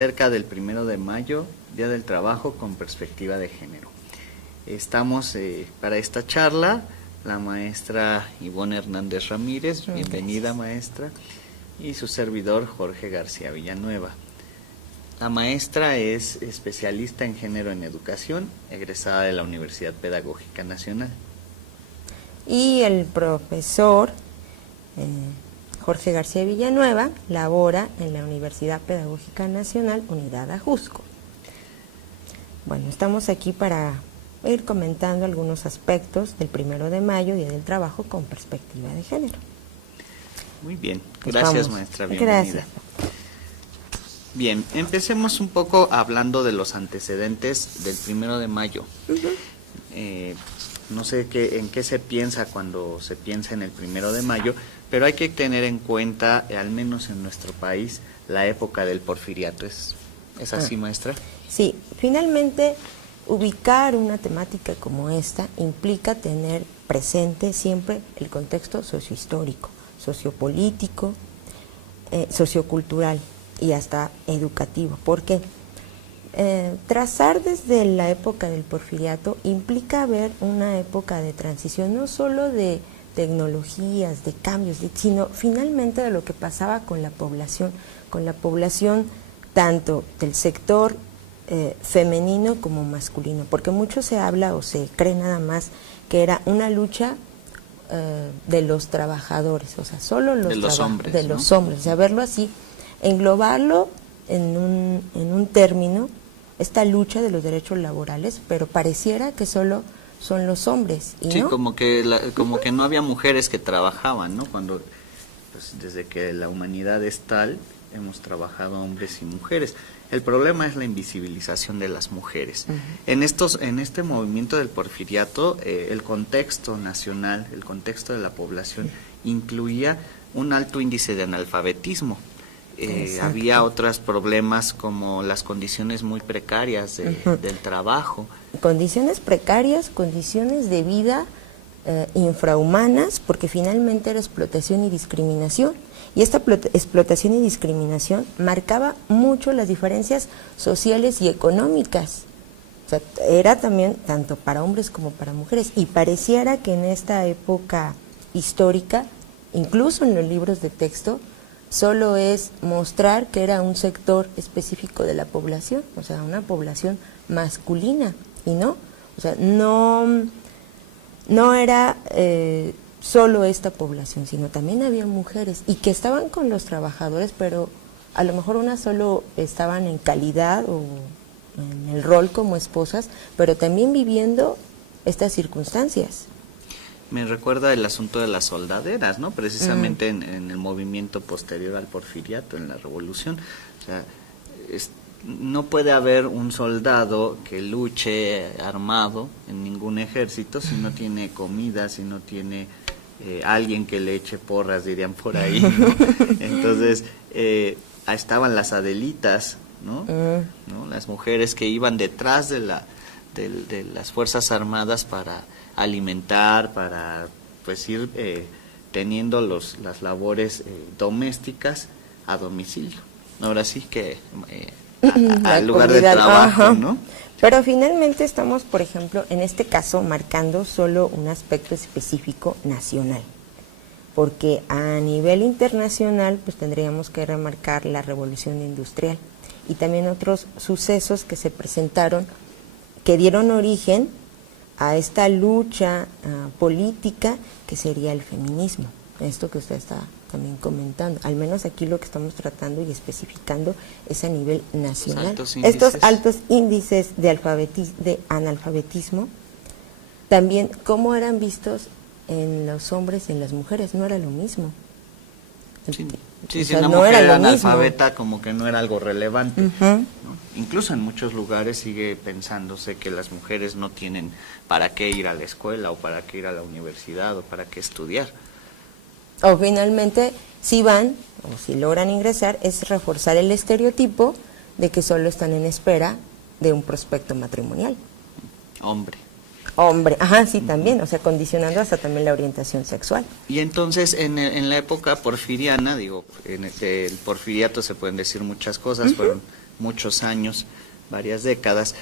Cerca del 1 de Mayo, Día del Trabajo con perspectiva de género. Estamos para esta charla, la maestra Ivonne Hernández Ramírez, bienvenida maestra, y su servidor Jorge García Villanueva. La maestra es especialista en género en educación, egresada de la Universidad Pedagógica Nacional. Y el profesor Jorge García Villanueva labora en la Universidad Pedagógica Nacional, Unidad Ajusco. Bueno, estamos aquí para ir comentando algunos aspectos del 1 de Mayo, Día del Trabajo, con perspectiva de género. Muy bien, gracias maestra, bienvenida. Gracias. Bien, empecemos un poco hablando de los antecedentes del 1 de Mayo. No sé en qué se piensa cuando se piensa en el 1 de Mayo, pero hay que tener en cuenta, al menos en nuestro país, la época del Porfiriato. ¿Es así, maestra? Sí, finalmente ubicar una temática como esta implica tener presente siempre el contexto sociohistórico, sociopolítico, sociocultural y hasta educativo, porque trazar desde la época del Porfiriato implica ver una época de transición, no solo de tecnologías, de cambios, sino finalmente de lo que pasaba con la población tanto del sector femenino como masculino, porque mucho se habla o se cree nada más que era una lucha de los trabajadores, o sea, solo los hombres, de los hombres, o sea, verlo así, englobarlo en un término, esta lucha de los derechos laborales, pero pareciera que solo son los hombres. ¿Y sí, no? como que no había mujeres que trabajaban, ¿no? Cuando, pues, desde que la humanidad es tal, hemos trabajado hombres y mujeres. El problema es la invisibilización de las mujeres. En este movimiento del Porfiriato, el contexto nacional, el contexto de la población, incluía un alto índice de analfabetismo. Había otros problemas como las condiciones muy precarias del trabajo. Condiciones precarias, condiciones de vida infrahumanas, porque finalmente era explotación y discriminación. Y esta explotación y discriminación marcaba mucho las diferencias sociales y económicas. O sea, era también tanto para hombres como para mujeres. Y pareciera que en esta época histórica, incluso en los libros de texto, solo es mostrar que era un sector específico de la población, o sea, una población masculina, y no, o sea, no era solo esta población, sino también había mujeres, y que estaban con los trabajadores, pero a lo mejor unas solo estaban en calidad o en el rol como esposas, pero también viviendo estas circunstancias. Me recuerda el asunto de las soldaderas, ¿no? Precisamente en el movimiento posterior al Porfiriato, en la Revolución. O sea, no puede haber un soldado que luche armado en ningún ejército si no tiene comida, si no tiene alguien que le eche porras, dirían por ahí, ¿no? Entonces, estaban las adelitas, ¿no? ¿no? Las mujeres que iban detrás de las Fuerzas Armadas para alimentar, para pues ir teniendo las labores domésticas a domicilio. Ahora sí que al lugar de trabajo, ajá, ¿no? Pero finalmente estamos, por ejemplo, en este caso marcando solo un aspecto específico nacional, porque a nivel internacional pues tendríamos que remarcar la revolución industrial y también otros sucesos que se presentaron que dieron origen a esta lucha política que sería el feminismo, esto que usted está también comentando, al menos aquí lo que estamos tratando y especificando es a nivel nacional. Estos altos índices de analfabetismo, también cómo eran vistos en los hombres y en las mujeres, no era lo mismo. Sí, si una mujer era analfabeta como que no era algo relevante, ¿no? Incluso en muchos lugares sigue pensándose que las mujeres no tienen para qué ir a la escuela o para qué ir a la universidad o para qué estudiar. O finalmente, si van o si logran ingresar, es reforzar el estereotipo de que solo están en espera de un prospecto matrimonial. Hombre, ajá, sí, también, o sea, condicionando hasta también la orientación sexual. Y entonces, en la época porfiriana, digo, en el porfiriato se pueden decir muchas cosas, fueron muchos años, varias décadas.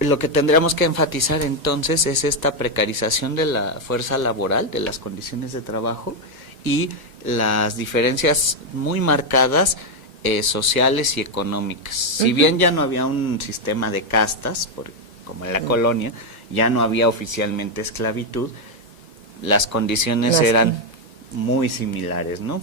Lo que tendríamos que enfatizar entonces es esta precarización de la fuerza laboral, de las condiciones de trabajo y las diferencias muy marcadas sociales y económicas. Si bien ya no había un sistema de castas, como en la colonia, ya no había oficialmente esclavitud, las condiciones eran muy similares, ¿no?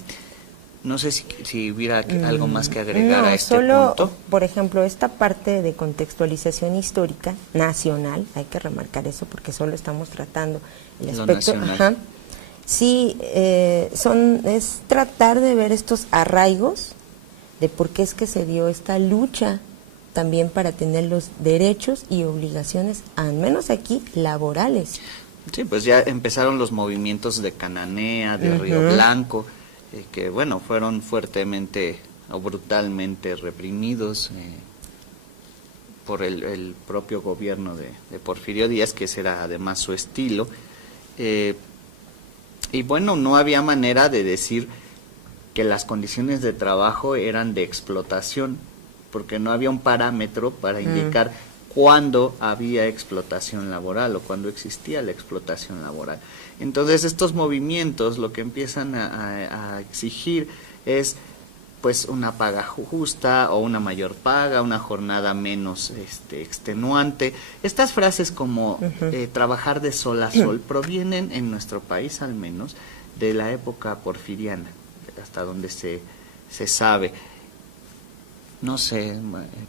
No sé si hubiera algo más que agregar a este punto. Por ejemplo, esta parte de contextualización histórica nacional, hay que remarcar eso porque solo estamos tratando el aspecto. Ajá, sí, es tratar de ver estos arraigos de por qué es que se dio esta lucha también para tener los derechos y obligaciones, al menos aquí, laborales. Sí, pues ya empezaron los movimientos de Cananea, de Río Blanco, que bueno, fueron fuertemente o brutalmente reprimidos por el propio gobierno de Porfirio Díaz, que ese era además su estilo. Y bueno, no había manera de decir que las condiciones de trabajo eran de explotación, porque no había un parámetro para indicar cuándo había explotación laboral o cuándo existía la explotación laboral. Entonces estos movimientos lo que empiezan a exigir es pues una paga justa o una mayor paga, una jornada menos extenuante. Estas frases como trabajar de sol a sol provienen en nuestro país al menos de la época porfiriana, hasta donde se sabe. No sé,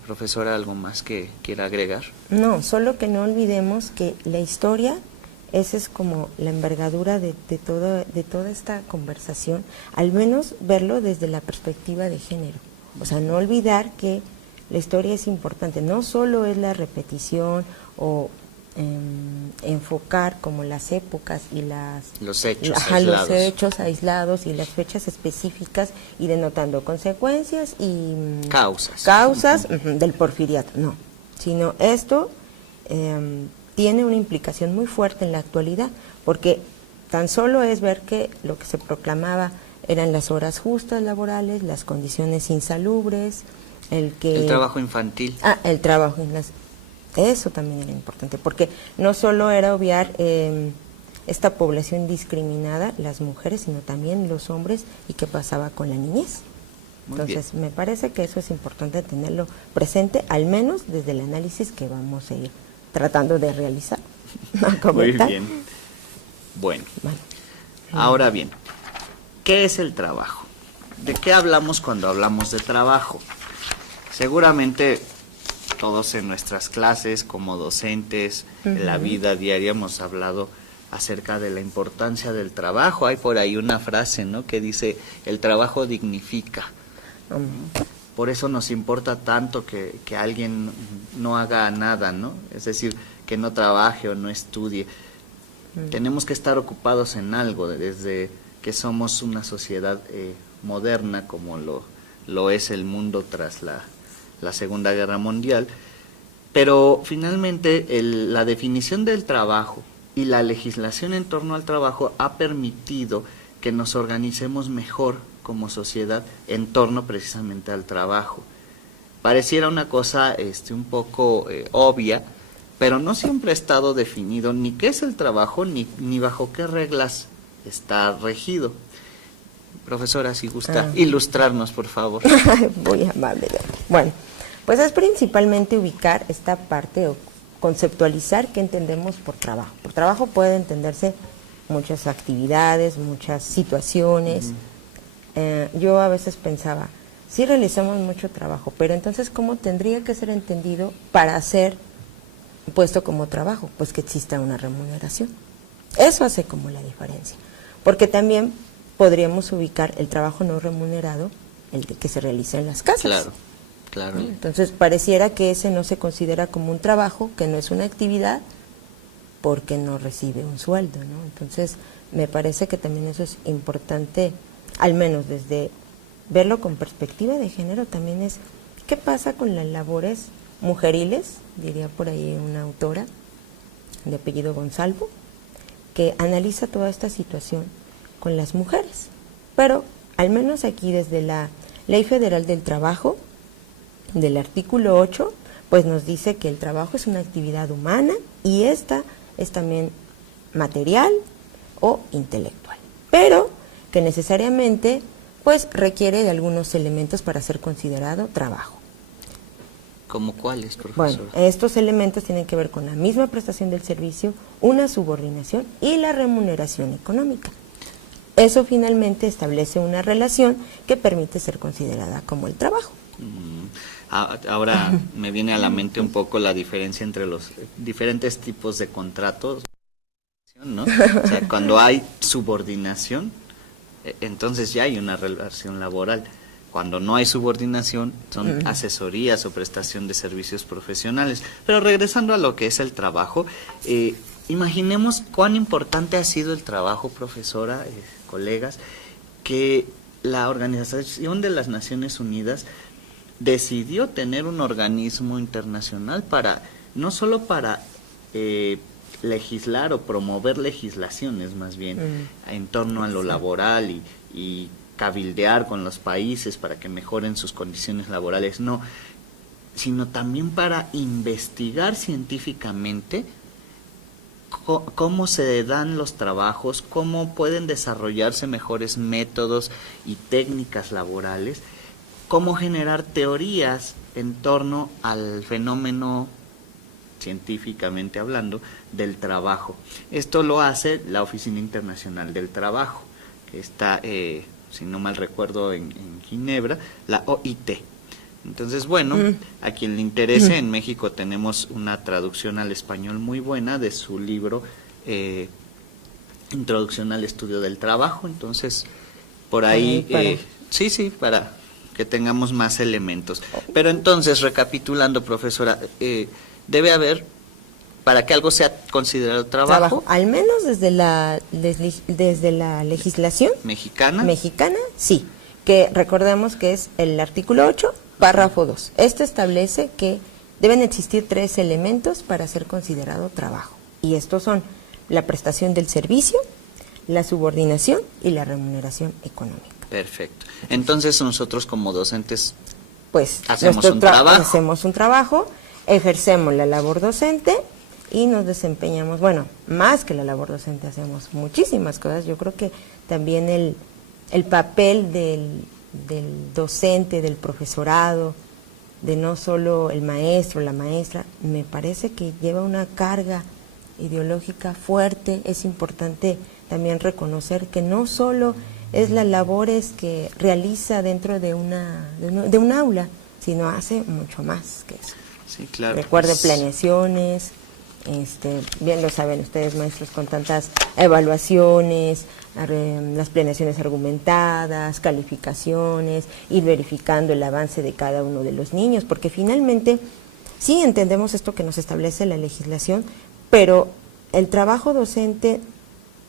profesora, ¿algo más que quiera agregar? No, solo que no olvidemos que la historia, esa es como la envergadura de toda esta conversación, al menos verlo desde la perspectiva de género. O sea, no olvidar que la historia es importante, no solo es la repetición o enfocar como las épocas y los hechos aislados y las fechas específicas y denotando consecuencias y causas del porfiriato, no, sino esto tiene una implicación muy fuerte en la actualidad, porque tan solo es ver que lo que se proclamaba eran las horas justas laborales, las condiciones insalubres, el trabajo infantil. El trabajo eso también era importante, porque no solo era obviar esta población discriminada, las mujeres, sino también los hombres, y qué pasaba con la niñez. Entonces, me parece que eso es importante tenerlo presente, al menos desde el análisis que vamos a ir tratando de realizar. Muy bien. Bueno, ahora bien, ¿qué es el trabajo? ¿De qué hablamos cuando hablamos de trabajo? Seguramente todos en nuestras clases, como docentes, en la vida diaria hemos hablado acerca de la importancia del trabajo. Hay por ahí una frase, ¿no?, que dice, el trabajo dignifica. Por eso nos importa tanto que alguien no haga nada, ¿no? Es decir, que no trabaje o no estudie. Tenemos que estar ocupados en algo, desde que somos una sociedad moderna, como lo es el mundo tras la Segunda Guerra Mundial, pero finalmente la definición del trabajo y la legislación en torno al trabajo ha permitido que nos organicemos mejor como sociedad en torno precisamente al trabajo. Pareciera una cosa un poco obvia, pero no siempre ha estado definido ni qué es el trabajo ni bajo qué reglas está regido. Profesora, si gusta ilustrarnos, por favor. Muy amable. Bueno, pues es principalmente ubicar esta parte o conceptualizar qué entendemos por trabajo. Por trabajo puede entenderse muchas actividades, muchas situaciones. Yo a veces pensaba, sí realizamos mucho trabajo, pero entonces ¿cómo tendría que ser entendido para ser puesto como trabajo? Pues que exista una remuneración. Eso hace como la diferencia. Porque también podríamos ubicar el trabajo no remunerado, el que se realiza en las casas. Claro. Entonces pareciera que ese no se considera como un trabajo, que no es una actividad, porque no recibe un sueldo, ¿no? Entonces me parece que también eso es importante, al menos desde verlo con perspectiva de género, también es qué pasa con las labores mujeriles, diría por ahí una autora de apellido Gonzalvo, que analiza toda esta situación con las mujeres, pero al menos aquí desde la Ley Federal del Trabajo del artículo 8, pues nos dice que el trabajo es una actividad humana y esta es también material o intelectual, pero que necesariamente pues requiere de algunos elementos para ser considerado trabajo. ¿Cómo cuáles, profesor? Bueno, estos elementos tienen que ver con la misma prestación del servicio, una subordinación y la remuneración económica. Eso finalmente establece una relación que permite ser considerada como el trabajo. Ahora me viene a la mente un poco la diferencia entre los diferentes tipos de contratos, ¿no? O sea, cuando hay subordinación, entonces ya hay una relación laboral. Cuando no hay subordinación, son asesorías o prestación de servicios profesionales. Pero regresando a lo que es el trabajo, imaginemos cuán importante ha sido el trabajo, profesora, colegas, que la Organización de las Naciones Unidas decidió tener un organismo internacional para, no solo para legislar o promover legislaciones más bien en torno a lo laboral y cabildear con los países para que mejoren sus condiciones laborales, no, sino también para investigar científicamente cómo se dan los trabajos, cómo pueden desarrollarse mejores métodos y técnicas laborales, cómo generar teorías en torno al fenómeno, científicamente hablando, del trabajo. Esto lo hace la Oficina Internacional del Trabajo, que está, si no mal recuerdo, en Ginebra, la OIT. Entonces, bueno, a quien le interese, en México tenemos una traducción al español muy buena de su libro Introducción al Estudio del Trabajo. Entonces, por ahí, para que tengamos más elementos. Pero entonces, recapitulando, profesora, debe haber, para que algo sea considerado trabajo, al menos desde la legislación mexicana, sí, que recordemos que es el artículo 8, párrafo 2. Esto establece que deben existir 3 elementos para ser considerado trabajo, y estos son la prestación del servicio, la subordinación y la remuneración económica. Perfecto. Entonces nosotros como docentes pues hacemos un trabajo, ejercemos la labor docente y nos desempeñamos, bueno, más que la labor docente, hacemos muchísimas cosas. Yo creo que también el papel del docente, del profesorado, de no solo el maestro, la maestra, me parece que lleva una carga ideológica fuerte. Es importante también reconocer que no solo es las labores que realiza dentro de un aula, sino hace mucho más que eso. Sí, claro. Recuerde planeaciones, bien lo saben ustedes, maestros, con tantas evaluaciones, las planeaciones argumentadas, calificaciones, ir verificando el avance de cada uno de los niños, porque finalmente sí entendemos esto que nos establece la legislación, pero el trabajo docente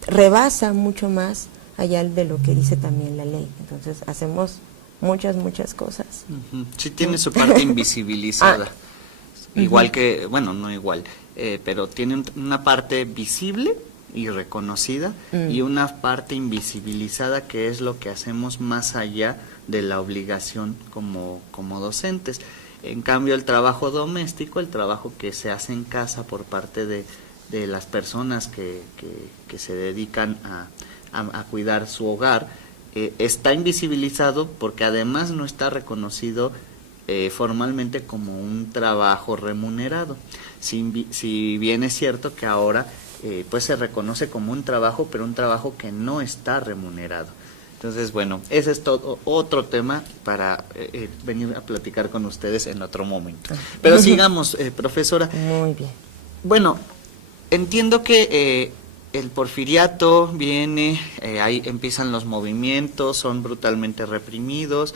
rebasa mucho más allá de lo que dice también la ley. Entonces hacemos muchas cosas. Sí, tiene su parte invisibilizada. Igual que, bueno, no igual, pero tiene una parte visible y reconocida y una parte invisibilizada, que es lo que hacemos más allá de la obligación como docentes. En cambio, el trabajo doméstico, el trabajo que se hace en casa por parte de las personas que se dedican a cuidar su hogar, está invisibilizado porque además no está reconocido formalmente como un trabajo remunerado. Si bien es cierto que ahora pues se reconoce como un trabajo, pero un trabajo que no está remunerado. Entonces, bueno, ese es todo otro tema para venir a platicar con ustedes en otro momento. Pero sigamos, profesora. Muy bien. Bueno, entiendo que el porfiriato viene, ahí empiezan los movimientos, son brutalmente reprimidos.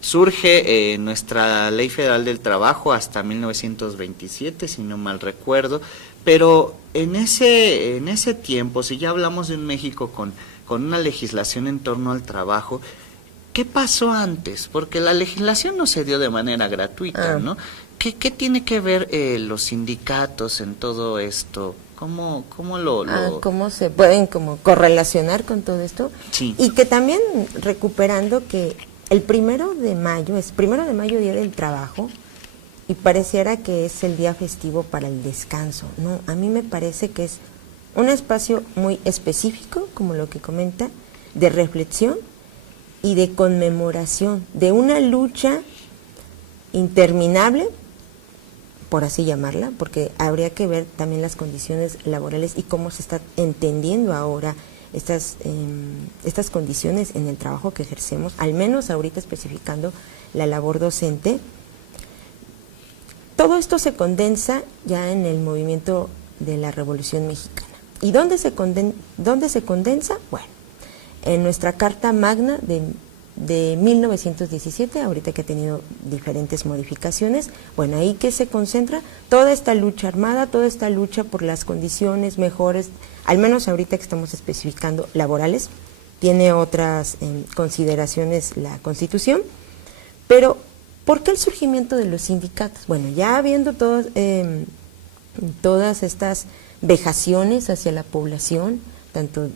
Surge nuestra Ley Federal del Trabajo hasta 1927, si no mal recuerdo, pero en ese tiempo, si ya hablamos de un México con una legislación en torno al trabajo, ¿qué pasó antes? Porque la legislación no se dio de manera gratuita, ¿no? ¿Qué tiene que ver los sindicatos en todo esto? ¿Cómo se pueden como correlacionar con todo esto? Sí. Y que también recuperando que el 1 de Mayo, es 1 de Mayo, Día del Trabajo, y pareciera que es el día festivo para el descanso. No, a mí me parece que es un espacio muy específico, como lo que comenta, de reflexión y de conmemoración, de una lucha interminable, por así llamarla, porque habría que ver también las condiciones laborales y cómo se está entendiendo ahora estas condiciones en el trabajo que ejercemos, al menos ahorita especificando la labor docente. Todo esto se condensa ya en el movimiento de la Revolución Mexicana. ¿Y dónde se condensa? Bueno, en nuestra Carta Magna de 1917, ahorita que ha tenido diferentes modificaciones, bueno, ahí que se concentra toda esta lucha armada, toda esta lucha por las condiciones mejores, al menos ahorita que estamos especificando laborales, tiene otras consideraciones la Constitución, pero ¿por qué el surgimiento de los sindicatos? Bueno, ya habiendo todas estas vejaciones hacia la población, tanto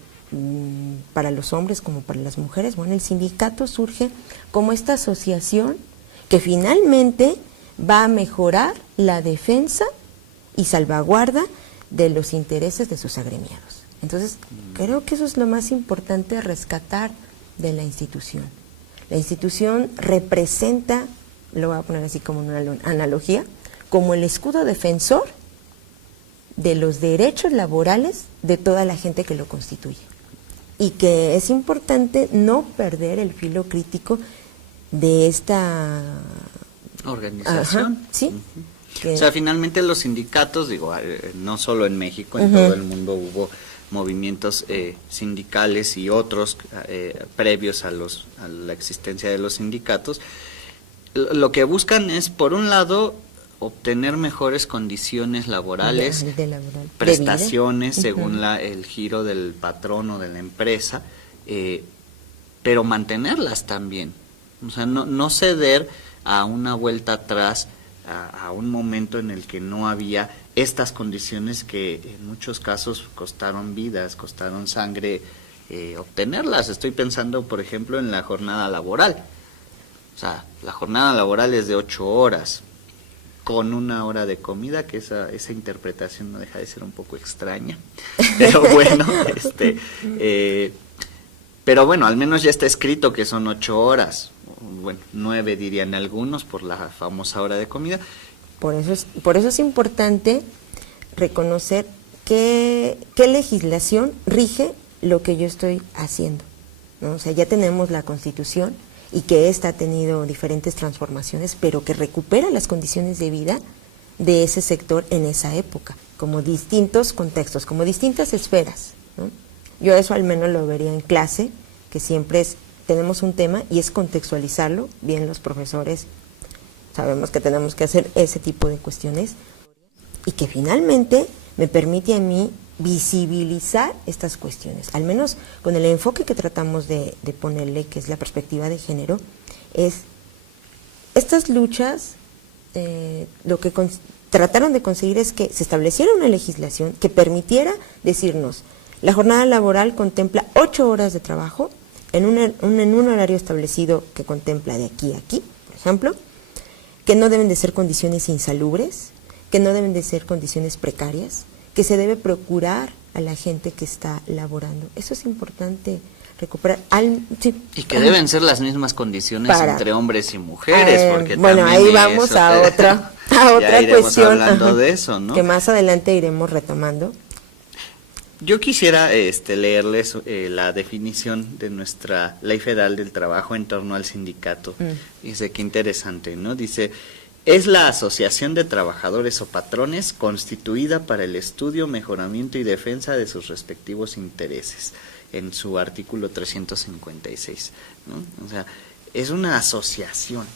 para los hombres como para las mujeres, bueno, el sindicato surge como esta asociación que finalmente va a mejorar la defensa y salvaguarda de los intereses de sus agremiados. Entonces, creo que eso es lo más importante a rescatar de la institución. La institución representa, lo voy a poner así como una analogía, como el escudo defensor de los derechos laborales de toda la gente que lo constituye. Y que es importante no perder el filo crítico de esta organización. Ajá, sí. O sea, finalmente los sindicatos, digo, no solo en México, en todo el mundo hubo movimientos sindicales y otros previos a la existencia de los sindicatos. Lo que buscan es, por un lado, obtener mejores condiciones laborales, prestaciones según el giro del patrón o de la empresa, pero mantenerlas también. O sea, no ceder a una vuelta atrás, a un momento en el que no había estas condiciones que en muchos casos costaron vidas, costaron sangre, obtenerlas. Estoy pensando, por ejemplo, en la jornada laboral. O sea, la jornada laboral es de 8 horas, con 1 hora de comida, que esa interpretación no deja de ser un poco extraña, pero bueno, pero bueno, al menos ya está escrito que son 8 horas, bueno, 9 dirían algunos, por la famosa hora de comida. Por eso es importante reconocer qué legislación rige lo que yo estoy haciendo, ¿no? O sea, ya tenemos la Constitución, y que ésta ha tenido diferentes transformaciones, pero que recupera las condiciones de vida de ese sector en esa época, como distintos contextos, como distintas esferas, ¿no? Yo eso al menos lo vería en clase, que siempre tenemos un tema y es contextualizarlo, bien los profesores sabemos que tenemos que hacer ese tipo de cuestiones, y que finalmente me permite a mí visibilizar estas cuestiones, al menos con el enfoque que tratamos de ponerle, que es la perspectiva de género, es estas luchas, lo que trataron de conseguir es que se estableciera una legislación que permitiera decirnos, la jornada laboral contempla 8 horas de trabajo en un horario establecido que contempla de aquí a aquí, por ejemplo, que no deben de ser condiciones insalubres, que no deben de ser condiciones precarias, que se debe procurar a la gente que está laborando. Eso es importante recuperar. Sí. Y que deben ser las mismas condiciones entre hombres y mujeres, porque bueno, ahí vamos a otra cuestión, hablando de eso, ¿no? Que más adelante iremos retomando. Yo quisiera leerles la definición de nuestra Ley Federal del Trabajo en torno al sindicato. Dice, qué interesante, ¿no? Dice: es la asociación de trabajadores o patrones constituida para el estudio, mejoramiento y defensa de sus respectivos intereses, en su artículo 356, ¿no? O sea, es una asociación,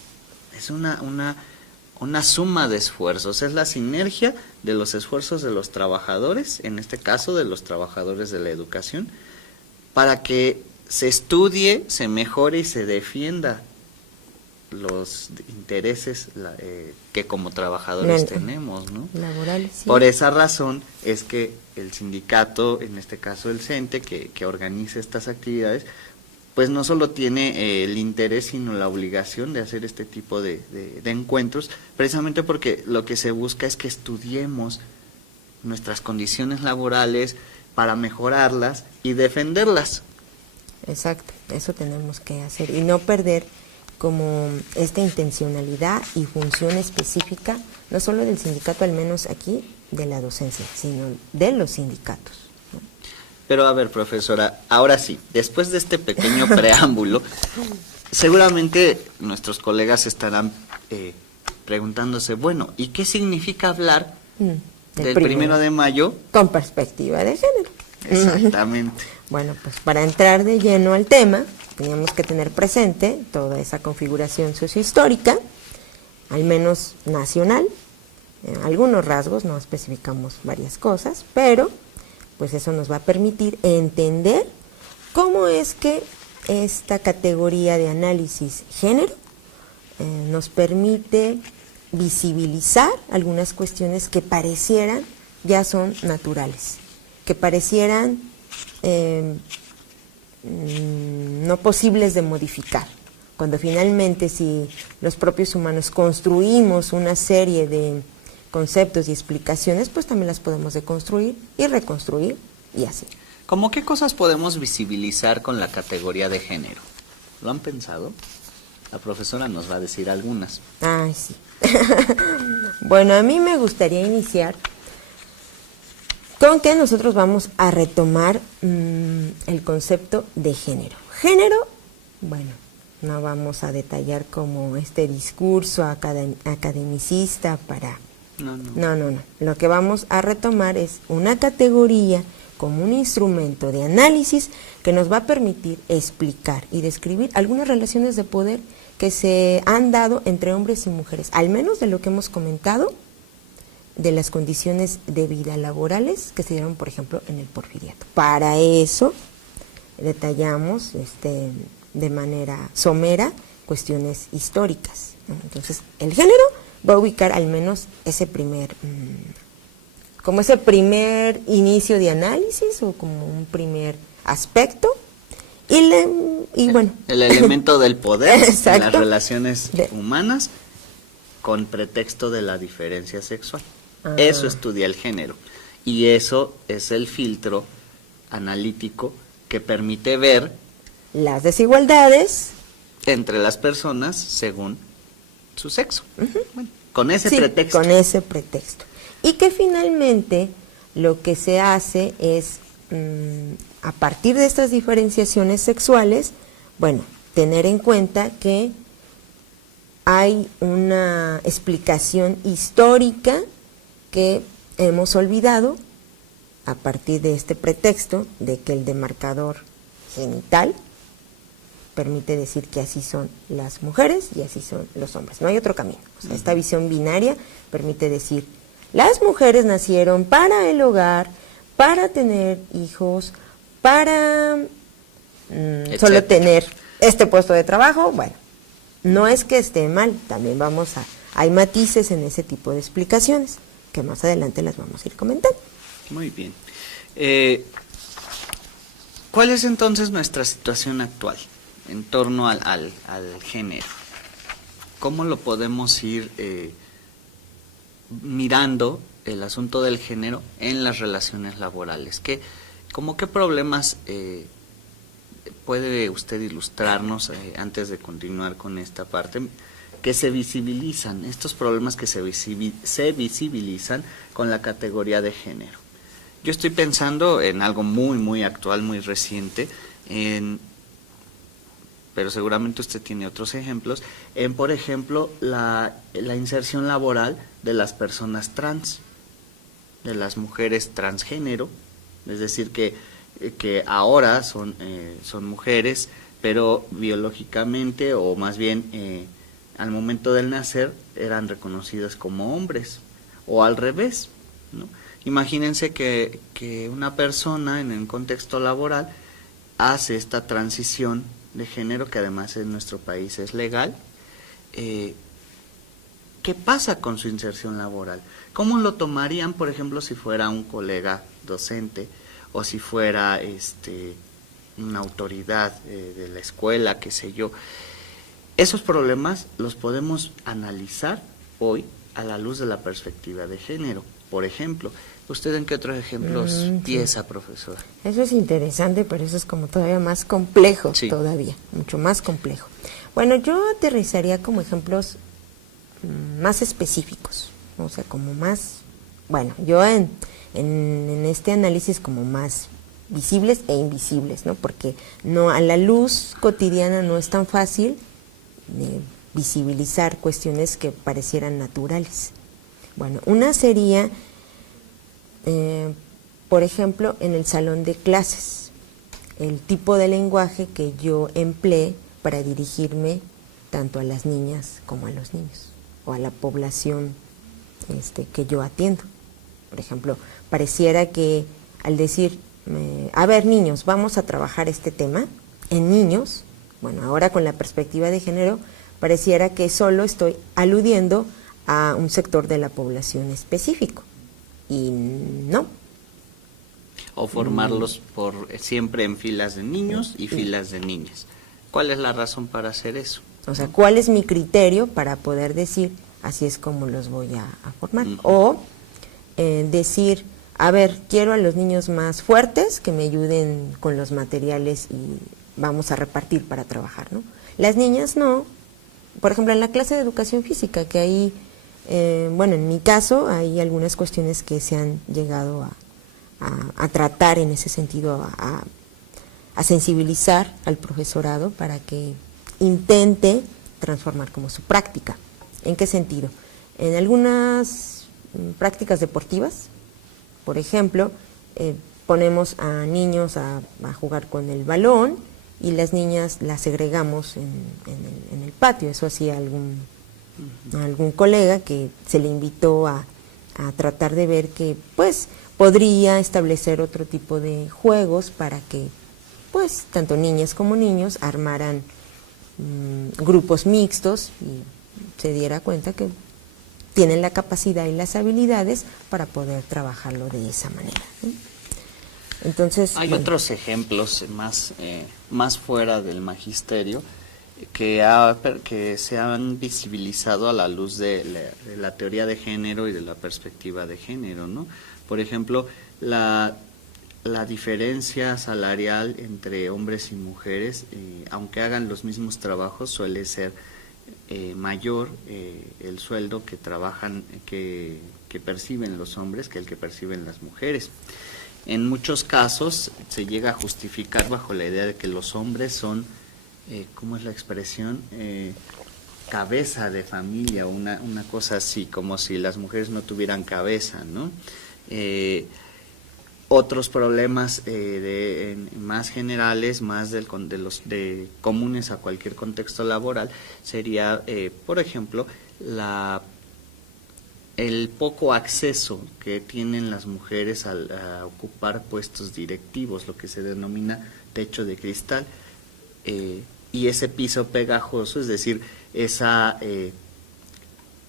es una suma de esfuerzos, es la sinergia de los esfuerzos de los trabajadores, en este caso de los trabajadores de la educación, para que se estudie, se mejore y se defienda los intereses que como trabajadores tenemos, ¿no? Laborales, sí. Por esa razón es que el sindicato, en este caso el CENTE, que organiza estas actividades, pues no solo tiene el interés, sino la obligación de hacer este tipo de encuentros, precisamente porque lo que se busca es que estudiemos nuestras condiciones laborales para mejorarlas y defenderlas. Exacto, eso tenemos que hacer y no perder como esta intencionalidad y función específica, no solo del sindicato, al menos aquí, de la docencia, sino de los sindicatos, ¿no? Pero a ver, profesora, ahora sí, después de este pequeño preámbulo, seguramente nuestros colegas estarán preguntándose, bueno, ¿y qué significa hablar del 1 de mayo? Con perspectiva de género. Exactamente. Bueno, pues para entrar de lleno al tema, teníamos que tener presente toda esa configuración sociohistórica, al menos nacional, algunos rasgos, no especificamos varias cosas, pero pues eso nos va a permitir entender cómo es que esta categoría de análisis género nos permite visibilizar algunas cuestiones que parecieran ya son naturales, que parecieran no posibles de modificar, cuando finalmente si los propios humanos construimos una serie de conceptos y explicaciones, pues también las podemos deconstruir y reconstruir y así. ¿Cómo qué cosas podemos visibilizar con la categoría de género? ¿Lo han pensado? La profesora nos va a decir algunas. Ay, sí. Bueno, a mí me gustaría iniciar con que nosotros vamos a retomar el concepto de género. Género, bueno, no vamos a detallar como este discurso academicista para... No. Lo que vamos a retomar es una categoría como un instrumento de análisis que nos va a permitir explicar y describir algunas relaciones de poder que se han dado entre hombres y mujeres, al menos de lo que hemos comentado, de las condiciones de vida laborales que se dieron, por ejemplo, en el Porfiriato. Para eso detallamos de manera somera cuestiones históricas, ¿no? Entonces, el género va a ubicar al menos ese primer inicio de análisis o como un primer aspecto y bueno, el elemento del poder en Exacto. las relaciones humanas con pretexto de la diferencia sexual. Eso estudia el género y eso es el filtro analítico que permite ver las desigualdades entre las personas según su sexo. Bueno, con ese pretexto. Con ese pretexto. Y que finalmente lo que se hace es, a partir de estas diferenciaciones sexuales, bueno, tener en cuenta que hay una explicación histórica que hemos olvidado a partir de este pretexto de que el demarcador genital permite decir que así son las mujeres y así son los hombres. No hay otro camino. O sea, esta visión binaria permite decir, las mujeres nacieron para el hogar, para tener hijos, para solo tener este puesto de trabajo. Bueno, no es que esté mal, también hay matices en ese tipo de explicaciones, que más adelante las vamos a ir comentando. Muy bien. ¿Cuál es entonces nuestra situación actual en torno al género? ¿Cómo lo podemos ir mirando el asunto del género en las relaciones laborales? ¿Qué problemas puede usted ilustrarnos antes de continuar con esta parte? Que se visibilizan, estos problemas que se visibilizan con la categoría de género. Yo estoy pensando en algo muy, muy actual, muy reciente, pero seguramente usted tiene otros ejemplos, por ejemplo, la inserción laboral de las personas trans, de las mujeres transgénero, es decir, que ahora son mujeres, pero biológicamente, o más bien al momento del nacer, eran reconocidas como hombres, o al revés, ¿no? Imagínense que una persona en el contexto laboral hace esta transición de género, que además en nuestro país es legal. ¿Qué pasa con su inserción laboral? ¿Cómo lo tomarían, por ejemplo, si fuera un colega docente o si fuera una autoridad de la escuela, qué sé yo. Esos problemas los podemos analizar hoy a la luz de la perspectiva de género. Por ejemplo, ¿usted en qué otros ejemplos piensa, profesora? Eso es interesante, pero eso es como todavía más complejo, Sí. todavía, mucho más complejo. Bueno, yo aterrizaría como ejemplos más específicos, o sea, como más, bueno, yo en este análisis como más visibles e invisibles, ¿no? Porque no, a la luz cotidiana no es tan fácil visibilizar cuestiones que parecieran naturales. Bueno, una sería, por ejemplo, en el salón de clases, el tipo de lenguaje que yo empleé para dirigirme tanto a las niñas como a los niños, o a la población que yo atiendo. Por ejemplo, pareciera que al decir, a ver niños, vamos a trabajar este tema, en niños, bueno, ahora con la perspectiva de género, pareciera que solo estoy aludiendo a un sector de la población específico, y no. O formarlos siempre en filas de niños y filas de niñas. ¿Cuál es la razón para hacer eso? O sea, ¿cuál es mi criterio para poder decir, así es como los voy a formar? O decir, a ver, quiero a los niños más fuertes que me ayuden con los materiales y vamos a repartir para trabajar, ¿no? Las niñas no. Por ejemplo, en la clase de educación física, que ahí, bueno, en mi caso, hay algunas cuestiones que se han llegado a tratar en ese sentido, a sensibilizar al profesorado para que intente transformar como su práctica. ¿En qué sentido? En algunas prácticas deportivas, por ejemplo, ponemos a niños a jugar con el balón y las niñas las segregamos en el patio. Eso hacía algún colega que se le invitó a tratar de ver que pues podría establecer otro tipo de juegos para que pues tanto niñas como niños armaran grupos mixtos y se diera cuenta que tienen la capacidad y las habilidades para poder trabajarlo de esa manera, ¿no? Entonces, hay otros ejemplos más fuera del magisterio que se han visibilizado a la luz de la teoría de género y de la perspectiva de género, ¿no? Por ejemplo, la diferencia salarial entre hombres y mujeres, aunque hagan los mismos trabajos, suele ser mayor el sueldo que perciben los hombres que el que perciben las mujeres. En muchos casos se llega a justificar bajo la idea de que los hombres son, ¿cómo es la expresión? Cabeza de familia, una cosa así, como si las mujeres no tuvieran cabeza, ¿no? Otros problemas más generales, más de comunes a cualquier contexto laboral, sería, por ejemplo, el poco acceso que tienen las mujeres a ocupar puestos directivos, lo que se denomina techo de cristal, y ese piso pegajoso, es decir,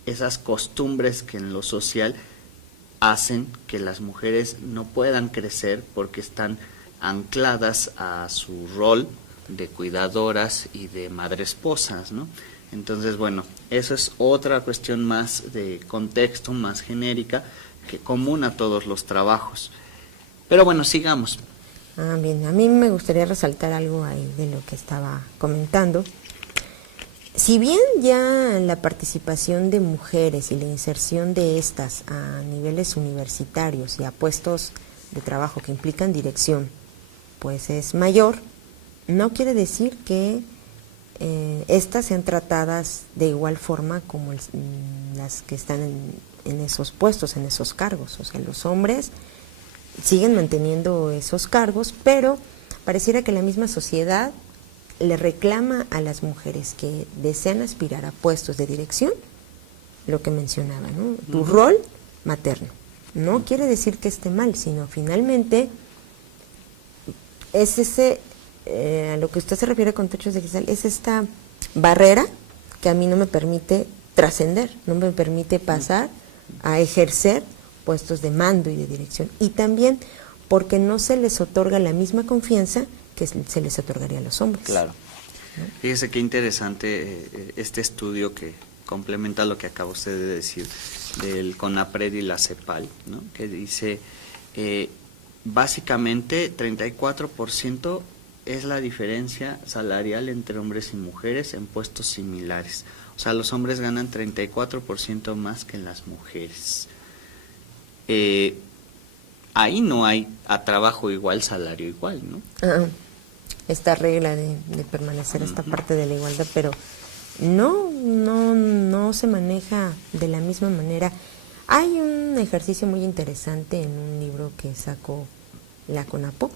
esas costumbres que en lo social hacen que las mujeres no puedan crecer porque están ancladas a su rol de cuidadoras y de madresposas, ¿no? Entonces, bueno, eso es otra cuestión más de contexto, más genérica, que común a todos los trabajos. Pero bueno, sigamos. Bien, a mí me gustaría resaltar algo ahí de lo que estaba comentando. Si bien ya la participación de mujeres y la inserción de estas a niveles universitarios y a puestos de trabajo que implican dirección, pues es mayor, no quiere decir que estas sean tratadas de igual forma como las que están en esos puestos, en esos cargos. O sea, los hombres siguen manteniendo esos cargos, pero pareciera que la misma sociedad le reclama a las mujeres que desean aspirar a puestos de dirección lo que mencionaba, ¿no? Tu rol materno. No quiere decir que esté mal, sino finalmente es a lo que usted se refiere con techos de cristal, es esta barrera que a mí no me permite trascender, no me permite pasar a ejercer puestos de mando y de dirección. Y también porque no se les otorga la misma confianza que se les otorgaría a los hombres. Claro. Fíjese qué interesante este estudio que complementa lo que acaba usted de decir del CONAPRED y la CEPAL, ¿no? Que dice, básicamente 34% es la diferencia salarial entre hombres y mujeres en puestos similares. O sea, los hombres ganan 34% más que las mujeres. Ahí no hay a trabajo igual, salario igual, ¿no? Esta regla de permanecer esta parte de la igualdad, pero no se maneja de la misma manera. Hay un ejercicio muy interesante en un libro que sacó la CONAPO,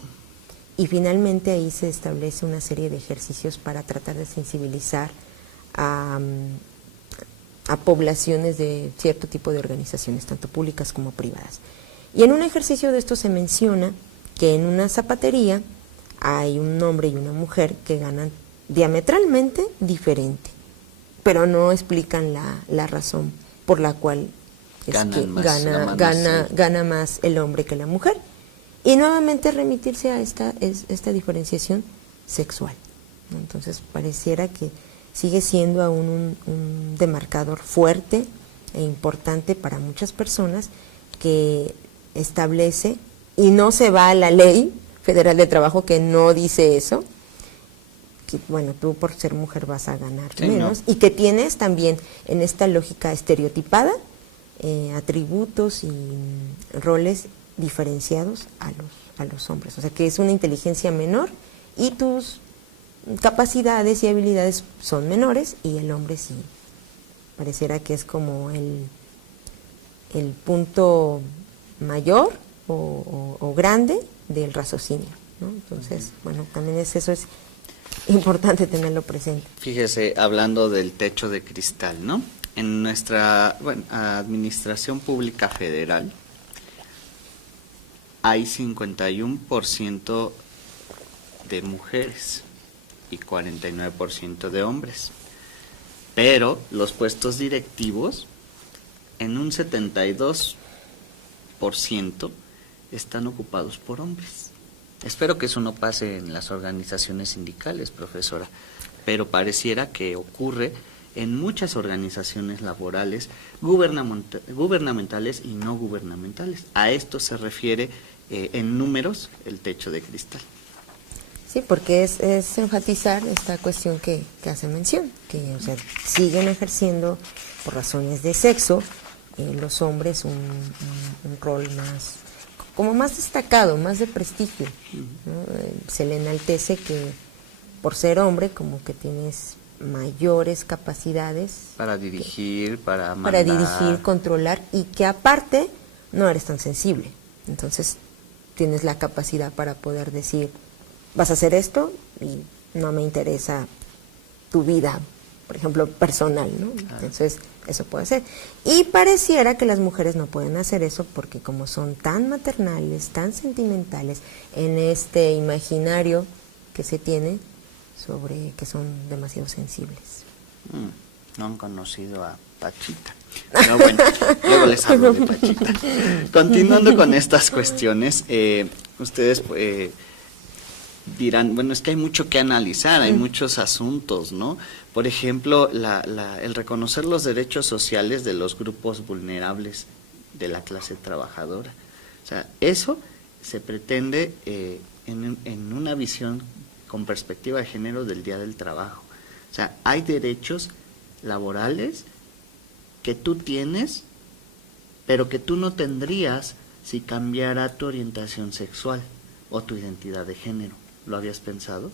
y finalmente ahí se establece una serie de ejercicios para tratar de sensibilizar a poblaciones de cierto tipo de organizaciones, tanto públicas como privadas. Y en un ejercicio de esto se menciona que en una zapatería hay un hombre y una mujer que ganan diametralmente diferente, pero no explican la razón por la cual gana más el hombre que la mujer. Y nuevamente remitirse a esta diferenciación sexual, ¿no? Entonces pareciera que sigue siendo aún un demarcador fuerte e importante para muchas personas, que establece, y no se va a la ley federal de trabajo que no dice eso, que bueno, tú por ser mujer vas a ganar menos, ¿no? Y que tienes también en esta lógica estereotipada atributos y roles diferenciados a los hombres, o sea que es una inteligencia menor y tus capacidades y habilidades son menores, y el hombre sí pareciera que es como el punto mayor o grande del raciocinio, ¿no? Entonces, bueno, también eso es importante tenerlo presente. Fíjese, hablando del techo de cristal, ¿no? En nuestra administración pública federal hay 51% de mujeres y 49% de hombres, pero los puestos directivos en un 72% están ocupados por hombres. Espero que eso no pase en las organizaciones sindicales, profesora, pero pareciera que ocurre en muchas organizaciones laborales gubernamentales y no gubernamentales. A esto se refiere en números el techo de cristal. Sí, porque es enfatizar esta cuestión que hace mención, que o sea, siguen ejerciendo por razones de sexo los hombres un rol más destacado, más de prestigio, ¿no? Se le enaltece que por ser hombre como que tienes mayores capacidades para dirigir, para mandar, para dirigir, controlar, y que aparte no eres tan sensible, entonces tienes la capacidad para poder decir, vas a hacer esto y no me interesa tu vida, por ejemplo, personal, ¿no? Entonces eso puede ser, y pareciera que las mujeres no pueden hacer eso porque como son tan maternales, tan sentimentales en este imaginario que se tiene sobre que son demasiado sensibles. No han conocido a Pachita, pero bueno, luego les hablo de Pachita. Continuando con estas cuestiones, ustedes dirán, bueno, es que hay mucho que analizar, hay muchos asuntos, ¿no? Por ejemplo, el reconocer los derechos sociales de los grupos vulnerables de la clase trabajadora. O sea, eso se pretende en una visión con perspectiva de género del Día del Trabajo. O sea, hay derechos laborales que tú tienes, pero que tú no tendrías si cambiara tu orientación sexual o tu identidad de género. ¿Lo habías pensado?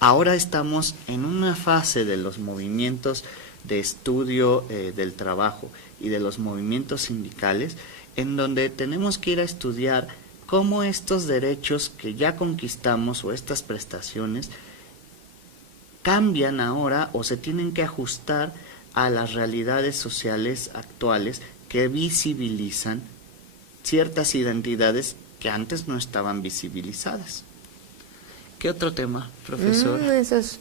Ahora estamos en una fase de los movimientos de estudio del trabajo y de los movimientos sindicales en donde tenemos que ir a estudiar cómo estos derechos que ya conquistamos o estas prestaciones cambian ahora o se tienen que ajustar a las realidades sociales actuales que visibilizan ciertas identidades que antes no estaban visibilizadas. ¿Qué otro tema, profesor? Eso es,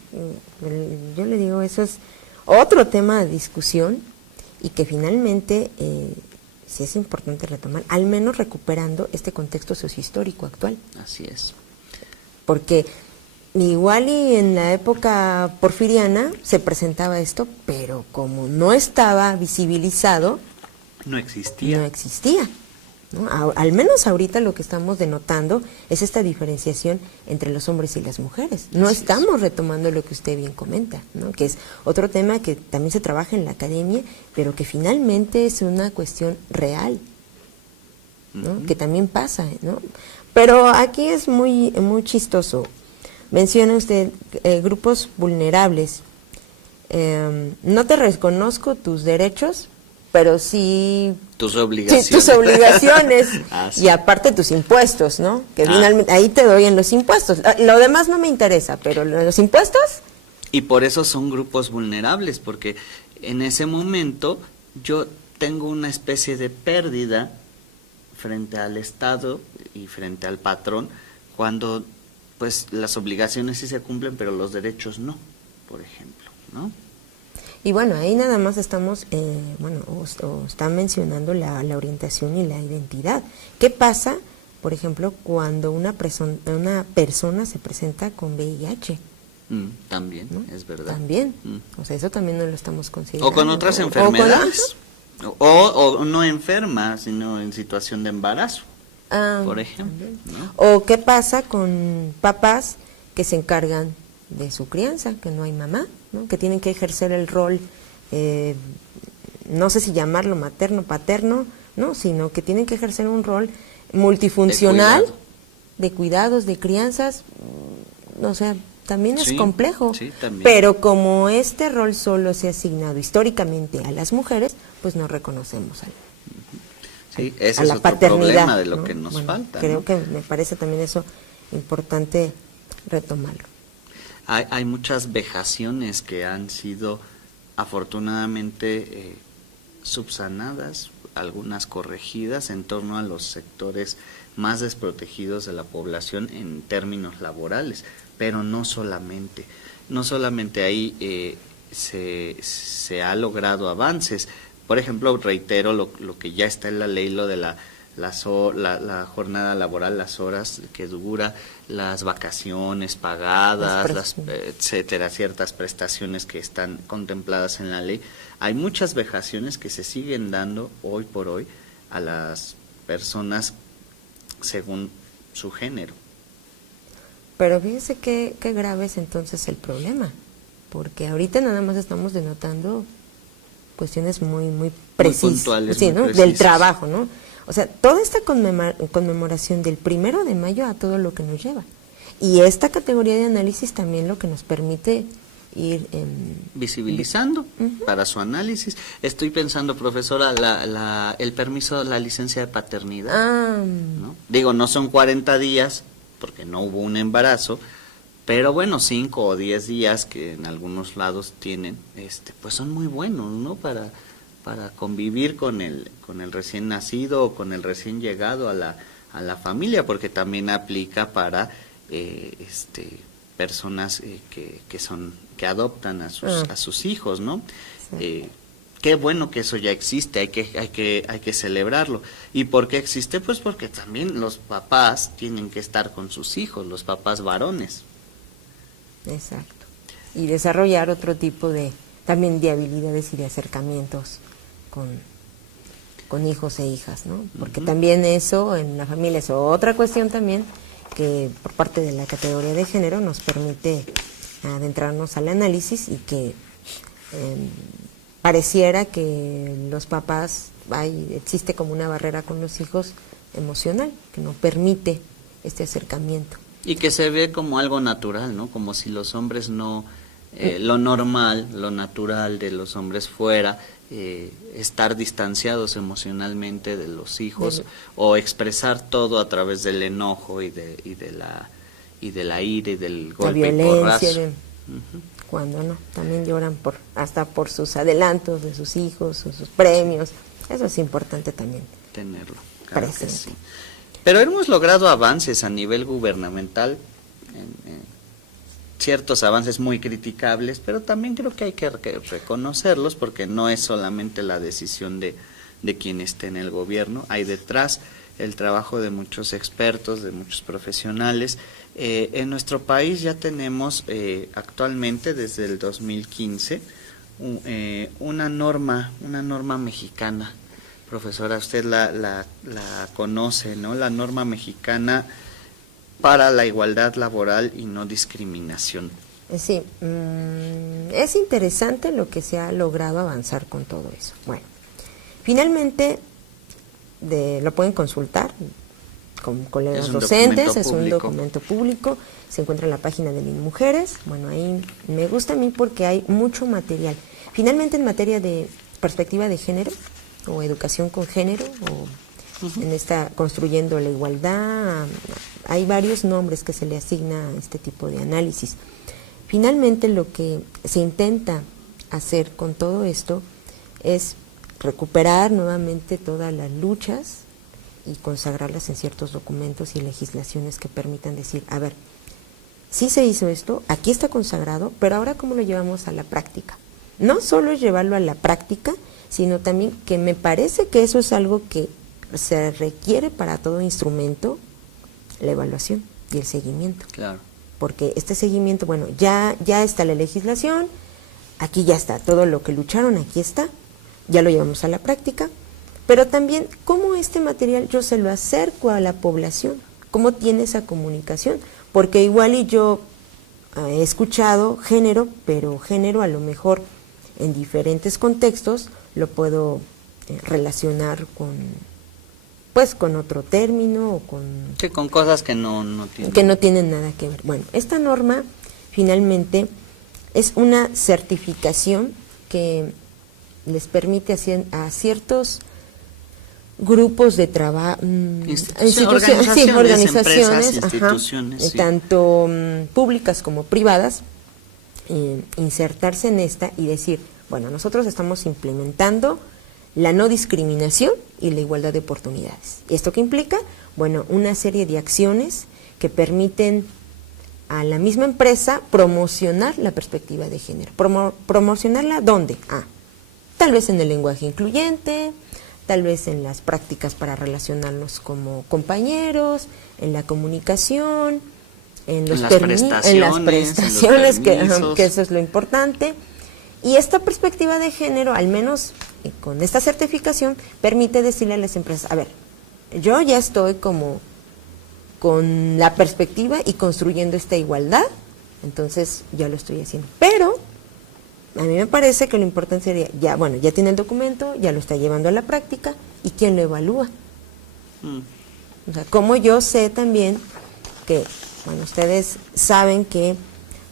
yo le digo, eso es otro tema de discusión y que finalmente sí es importante retomar, al menos recuperando este contexto sociohistórico actual. Así es. Porque igual y en la época porfiriana se presentaba esto, pero como no estaba visibilizado, No existía. no existía, ¿no? Al menos ahorita lo que estamos denotando es esta diferenciación entre los hombres y las mujeres. No Así estamos retomando lo que usted bien comenta, ¿no? Que es otro tema que también se trabaja en la academia, pero que finalmente es una cuestión real, ¿no? Que también pasa, ¿no? Pero aquí es muy chistoso. Menciona usted grupos vulnerables. No te reconozco tus derechos, pero sí tus obligaciones. Sí, tus obligaciones. Sí. Y aparte tus impuestos, ¿no? Que finalmente ahí te doy en los impuestos. Lo demás no me interesa, pero los impuestos. Y por eso son grupos vulnerables, porque en ese momento yo tengo una especie de pérdida frente al Estado y frente al patrón, cuando pues las obligaciones sí se cumplen, pero los derechos no, por ejemplo, ¿no? Y bueno, ahí nada más estamos, o está mencionando la orientación y la identidad. ¿Qué pasa, por ejemplo, cuando una persona se presenta con VIH? También, ¿no? Es verdad. También, o sea, eso también no lo estamos considerando. O con otras enfermedades. O no enferma, sino en situación de embarazo, por ejemplo, ¿no? O qué pasa con papás que se encargan de su crianza, que no hay mamá, ¿no? Que tienen que ejercer el rol, no sé si llamarlo materno, paterno, no, sino que tienen que ejercer un rol multifuncional de cuidados, de crianzas, o sea, también es complejo, también. Pero como este rol solo se ha asignado históricamente a las mujeres, pues no reconocemos ese a es la otro paternidad, problema de lo ¿no? que nos falta. Creo ¿no? que me parece también eso importante retomarlo. Hay muchas vejaciones que han sido afortunadamente subsanadas, algunas corregidas en torno a los sectores más desprotegidos de la población en términos laborales, pero no solamente ahí se ha logrado avances. Por ejemplo, reitero lo que ya está en la ley, lo de la jornada laboral, las horas que dura, las vacaciones pagadas, etcétera, ciertas prestaciones que están contempladas en la ley. Hay muchas vejaciones que se siguen dando hoy por hoy a las personas según su género. Pero fíjese qué grave es entonces el problema, porque ahorita nada más estamos denotando cuestiones muy precisas, muy puntuales, sí, muy ¿no? precisas. Del trabajo, ¿no? O sea, toda esta conmemoración del 1 de mayo a todo lo que nos lleva. Y esta categoría de análisis también lo que nos permite ir visibilizando para su análisis. Estoy pensando, profesora, el permiso, la licencia de paternidad, ¿no? Digo, no son 40 días, porque no hubo un embarazo, pero bueno, 5 o 10 días que en algunos lados tienen, pues son muy buenos, ¿no? Para convivir con el recién nacido o con el recién llegado a la familia, porque también aplica para personas que adoptan a sus hijos, ¿no? Sí. Qué bueno que eso ya existe, hay que celebrarlo. ¿Y por qué existe? Pues porque también los papás tienen que estar con sus hijos, los papás varones. Exacto. Y desarrollar otro tipo también de habilidades y de acercamientos con hijos e hijas, ¿no? Porque también eso en la familia es otra cuestión también que por parte de la categoría de género nos permite adentrarnos al análisis y que pareciera que los papás existe como una barrera con los hijos emocional que no permite este acercamiento. Y que se ve como algo natural, ¿no? Como si los hombres no, lo normal, lo natural de los hombres fuera estar distanciados emocionalmente de los hijos o expresar todo a través del enojo y de la ira y del golpe y porrazo. Cuando no, también lloran hasta por sus adelantos de sus hijos o sus premios. Eso es importante también tenerlo, claro que sí. Pero hemos logrado avances a nivel gubernamental, ciertos avances muy criticables, pero también creo que hay que reconocerlos porque no es solamente la decisión de quien esté en el gobierno, hay detrás el trabajo de muchos expertos, de muchos profesionales. En nuestro país ya tenemos actualmente, desde el 2015, una norma mexicana. Profesora, usted la conoce, ¿no? La norma mexicana para la igualdad laboral y no discriminación. Sí, es interesante lo que se ha logrado avanzar con todo eso. Bueno, finalmente lo pueden consultar con colegas docentes, es un documento público, se encuentra en la página de MinMujeres. Bueno, ahí me gusta a mí porque hay mucho material. Finalmente, en materia de perspectiva de género o educación con género, o en esta construyendo la igualdad, hay varios nombres que se le asigna a este tipo de análisis. Finalmente, lo que se intenta hacer con todo esto es recuperar nuevamente todas las luchas y consagrarlas en ciertos documentos y legislaciones que permitan decir, a ver, sí se hizo esto, aquí está consagrado, pero ahora ¿cómo lo llevamos a la práctica? No solo es llevarlo a la práctica, sino también que me parece que eso es algo que se requiere para todo instrumento, la evaluación y el seguimiento. Claro. Porque este seguimiento, bueno, ya está la legislación, aquí ya está, todo lo que lucharon, aquí está, ya lo llevamos a la práctica, pero también cómo este material yo se lo acerco a la población, cómo tiene esa comunicación, porque igual y yo he escuchado género, pero género a lo mejor en diferentes contextos lo puedo relacionar con otro término o con cosas que no tienen nada que ver. Bueno, esta norma finalmente es una certificación que les permite a ciertos grupos de trabajo, organizaciones, empresas, instituciones, sí, tanto públicas como privadas, insertarse en esta y decir, bueno, nosotros estamos implementando la no discriminación y la igualdad de oportunidades. ¿Y esto qué implica? Bueno, una serie de acciones que permiten a la misma empresa promocionar la perspectiva de género. ¿Promocionarla dónde? Tal vez en el lenguaje incluyente, tal vez en las prácticas para relacionarnos como compañeros, en la comunicación, en las prestaciones, que eso es lo importante. Y esta perspectiva de género, al menos con esta certificación, permite decirle a las empresas, a ver, yo ya estoy como con la perspectiva y construyendo esta igualdad, entonces ya lo estoy haciendo. Pero a mí me parece que lo importante sería, ya tiene el documento, ya lo está llevando a la práctica, ¿y quién lo evalúa? O sea, como yo sé también que, bueno, ustedes saben que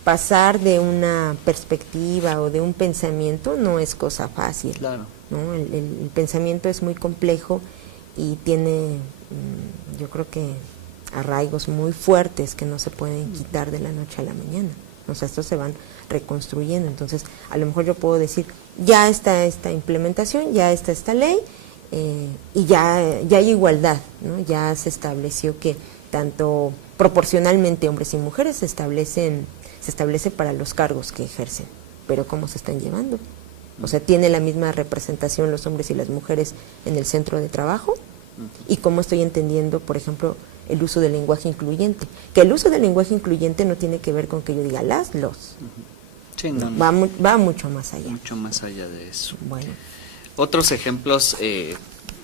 pasar de una perspectiva o de un pensamiento no es cosa fácil. Claro. ¿No? El pensamiento es muy complejo y tiene, yo creo que, arraigos muy fuertes que no se pueden quitar de la noche a la mañana. O sea, estos se van reconstruyendo. Entonces, a lo mejor yo puedo decir, ya está esta implementación, ya está esta ley, y ya hay igualdad, ¿no? Ya se estableció que tanto proporcionalmente hombres y mujeres se establece para los cargos que ejercen, pero ¿cómo se están llevando? O sea, ¿tiene la misma representación los hombres y las mujeres en el centro de trabajo? ¿Y cómo estoy entendiendo, por ejemplo, el uso del lenguaje incluyente? Que el uso del lenguaje incluyente no tiene que ver con que yo diga los. Sí, no. Va mucho más allá. Mucho más allá de eso. Bueno. Otros ejemplos